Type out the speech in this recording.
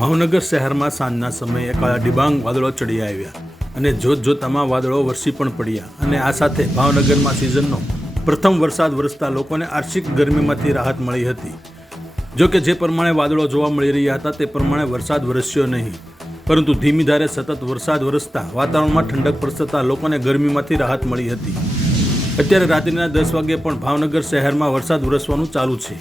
ભાવનગર શહેરમાં સાંજના સમયે કાળા ડિબાંગ વાદળો ચડી આવ્યા અને જોતજોતામાં વાદળો વરસી પણ પડ્યા અને આ સાથે ભાવનગરમાં સિઝનનો પ્રથમ વરસાદ વરસતા લોકોને આંશિક ગરમીમાંથી રાહત મળી હતી। જો કે જે પ્રમાણે વાદળો જોવા મળી રહ્યા હતા તે પ્રમાણે વરસાદ વરસ્યો નહીં, પરંતુ ધીમી ધારે સતત વરસાદ વરસતા વાતાવરણમાં ઠંડક પ્રસરતા લોકોને ગરમીમાંથી રાહત મળી હતી। અત્યારે રાત્રિના 10 વાગ્યે પણ ભાવનગર શહેરમાં વરસાદ વરસવાનું ચાલુ છે।